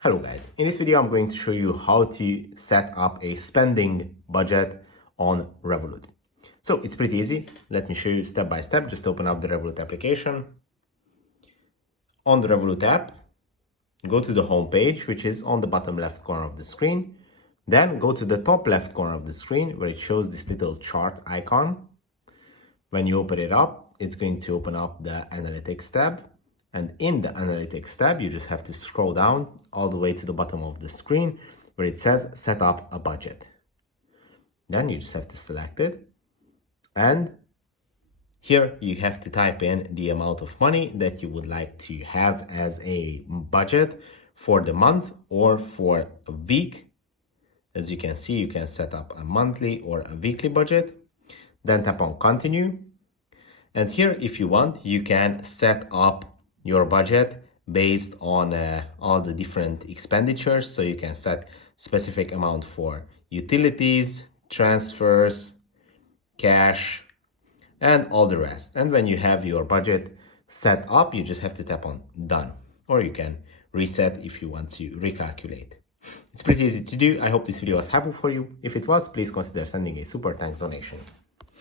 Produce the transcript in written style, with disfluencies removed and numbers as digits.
Hello guys, in this video I'm going to show you how to set up a spending budget on Revolut. So it's pretty easy. Let me show you step by step. Just open up the Revolut application. On the Revolut app, go to the home page, which is on the bottom left corner of the screen. Then go to the top left corner of the screen where it shows this little chart icon. When you open it up, it's going to open up the Analytics tab. And in the Analytics tab, you just have to scroll down all the way to the bottom of the screen where it says set up a budget. Then you just have to select it. And here you have to type in the amount of money that you would like to have as a budget for the month or for a week. As you can see, you can set up a monthly or a weekly budget. Then tap on continue. And here, if you want, you can set up your budget based on all the different expenditures. So you can set specific amount for utilities, transfers, cash, and all the rest. And when you have your budget set up, you just have to tap on done, or you can reset if you want to recalculate. It's pretty easy to do. I hope this video was helpful for you. If it was, please consider sending a super thanks donation.